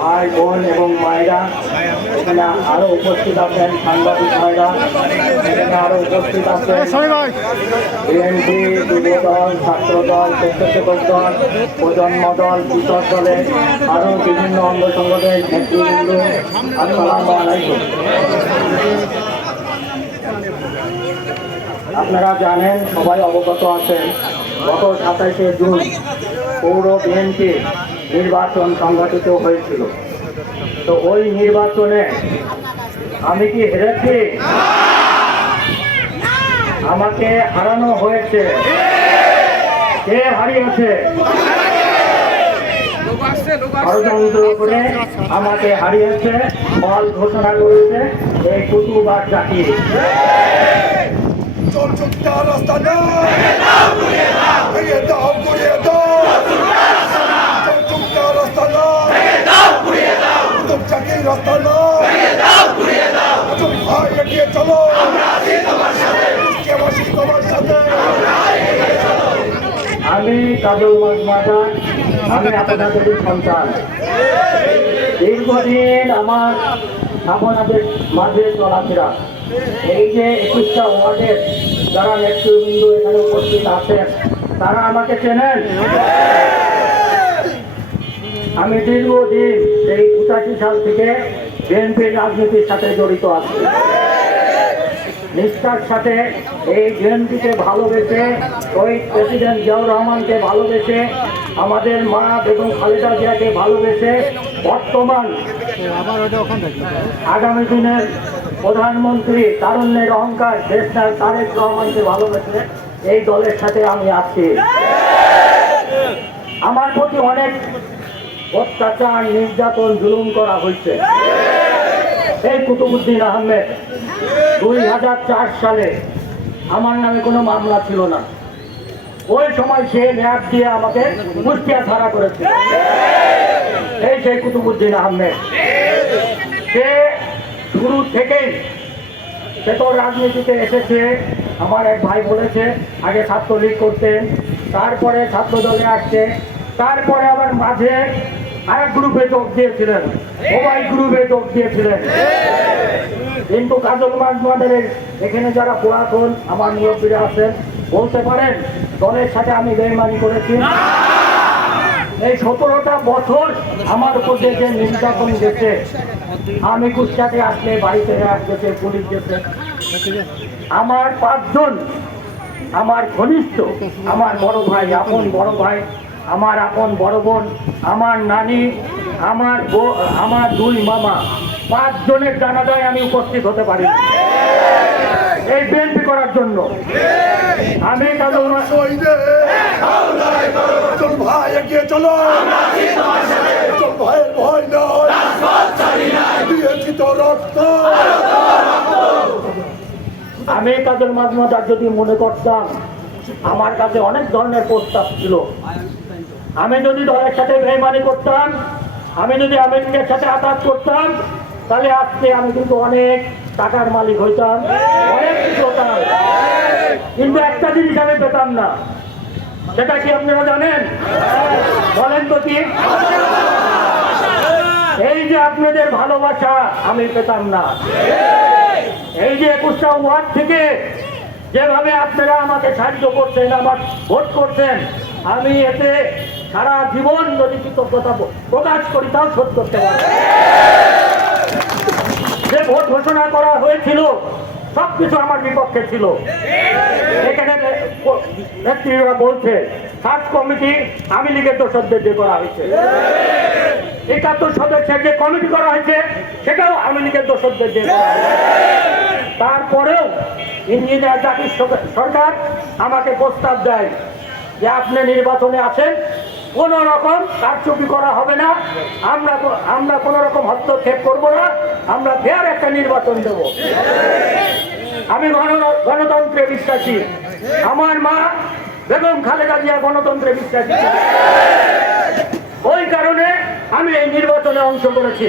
ভাই বোন এবং মায়েরা এখানে আরও উপস্থিত আছেন সাংবাদিক ভাইরা এখানে আরও উপস্থিত আছেন বিএনপি যুব দল ছাত্র দল স্বেচ্ছাসেবক দল প্রজন্ম দল কৃষক দলে আরও বিভিন্ন অঙ্গ সংগঠনের নেতৃবৃন্দ আসসালামু আলাইকুম। আপনারা জানেন সবাই অবগত আছেন গত সাতাইশে জুন পৌর বিএনপি নির্বাচন সংগঠিত হয়েছিল। তো ওই নির্বাচনে আমি কি হেরেছি? আমাকে হারানো হয়েছে। কে হারিয়েছে? আমাকে হারিয়েছে ফল ঘোষণা করেছে এই কুতুবার জাতি। রাস্তা না ভেঙে দাও গুড়িয়ে দাও চল চুক্তা রাস্তা না কুতুব চাকি রাস্তা না কুতুব ভাই এগিয়ে চলো কুষ্টিয়াবাসী তোমার সাথে আমি কাজল মাজমাটা আমি আপনাদের সন্তান। দীর্ঘদিন আমার আপনাদের মাঝে চলাফেরা। এই যে একুশটা ওয়ার্ডের যারা নেতৃবৃন্দ এখানে উপস্থিত আছেন, তারা আমাকে চেনেন? আমি দীর্ঘদিন এই পঁচাশি সাল থেকে বিএনপির রাজনীতির সাথে জড়িত আছি। নিষ্ঠার সাথে এই বিএনপিকে ভালোবেসে শহীদ প্রেসিডেন্ট জিয়াউর রহমানকে ভালোবেসে, আমাদের মা বেগম খালেদা জিয়াকে ভালোবেসে বর্তমান আগামী দিনের প্রধানমন্ত্রী তারুণ্যের অহংকার দেশনাথ তারেক রহমানকে ভালোবেসে এই দলের সাথে আমি আছি। আমার প্রতি অনেক অত্যাচার, নির্যাতন, জুলুম করা হয়েছে। এই কুতুবুদ্দিন আহমেদ, দুই হাজার চার সালে আমার নামে কোনো মামলা ছিল না। ওই সময় সে মেয়াদ দিয়ে আমাকে কুষ্টিয়া ছাড়া করেছিল। এই সেই কুতুবুদ্দিন আহমেদ। সে শুরু থেকেই, সে তো রাজনীতিতে এসেছে, আমার এক ভাই বলেছে, আগে ছাত্রলীগ করতেন, তারপরে ছাত্র দলে আসছে, তারপরে আবার মাঝে আরেক গ্রুপে যোগ দিয়েছিলেন। মোবাইল গ্রুপে যোগ দিয়েছিলেন। কিন্তু কাজল মাঝমাদের এখানে যারা পুরাতন আমার মুরব্বীরা আছেন বলতে পারেন দলের সাথে আমি বেইমানি করেছি। এই সতেরোটা বছর আমার উপর যে নির্যাতন গেছে আমি কুষ্টাতে আসলে বাড়িতে আসতেছে পুলিশ গেছে। আমার পাঁচজন আমার ঘনিষ্ঠ আমার বড় ভাই আপন বড় ভাই আমার আপন বড় বোন, আমার নানি, আমার আমার দুই মামা, পাঁচজনের জানাজায় আমি উপস্থিত হতে পারি এই বিএনপি করার জন্য। আমি চল তো আমি তাদের মাঝে মাঝে যদি মনে করতাম আমার কাছে অনেক ধরনের প্রস্তাব ছিল। আমি যদি দলের সাথে বেমানি করতাম, আমি যদি আমেরিকার সাথে আঘাত করতাম, তাহলে আজকে আমি কিন্তু অনেক টাকার মালিক হইতাম, অনেক কিছু হতাম। কিন্তু একটা জিনিস আমি পেতাম না, সেটা কি আপনারা জানেন? বলেন তো কি? এই যে আপনাদের ভালোবাসা আমি পেতাম না। এই যে একুশটা ওয়ার্ড থেকে যেভাবে আপনারা আমাকে সাহায্য করছেন, আমার ভোট করছেন, আমি এতে সারা জীবন যদি কৃতজ্ঞতা প্রকাশ করি, তাও শোধ করতে পারব। যে ভোট ঘোষণা করা হয়েছিল, সবকিছু আমার বিপক্ষে ছিল। এখানে নেত্রীরা বলছে, সার্চ কমিটি আমি লীগের দোষদের দিয়ে করা হয়েছে। একাত্তর সদস্যের যে কমিটি করা হয়েছে, সেটাও আমি লীগের দোষদের দিয়ে করা হয়েছে। তারপরেও ইঞ্জিনিয়ার জাতির সরকার আমাকে প্রস্তাব দেয় যে আপনি নির্বাচনে আসেন কোন রকম কারচুপি করা হবে না। আমরা আমরা কোন রকম হস্তক্ষেপ করব না। আমরা ফের একটা নির্বাচন দেব। আমি গণতন্ত্রে বিশ্বাসী। আমার মা বেগম খালেদা জিয়া গণতন্ত্রে বিশ্বাসী। ওই কারণে আমি এই নির্বাচনে অংশ করেছি।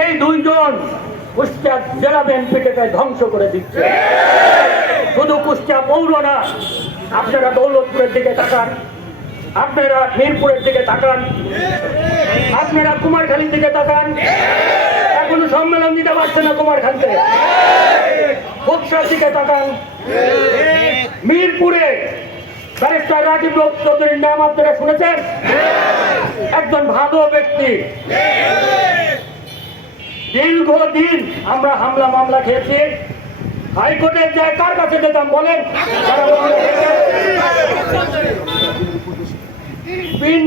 এই দুইজন কুষ্টিয়া জেলা বিএনপিকে ধ্বংস করে দিচ্ছে। শুধু কুষ্টিয়া পৌর না, আপনারা দৌলতপুরের দিকে তাকান, আপনারা মিরপুরের দিকে তাকান, আপনারা কুমারখালীর দিকে তাকান। এখনও সম্মেলন দিতে পারছে না কুমারখালীতে। বক্সার দিকে তাকান। মিরপুরে ব্যারিস্টার রাজীব চৌধুরীর নাম আপনারা শুনেছেন? একজন ভালো ব্যক্তি। দীর্ঘদিন আমরা হামলা মামলা খেয়েছি। হাইকোর্টে যায় কার কাছে যেতাম বলেন?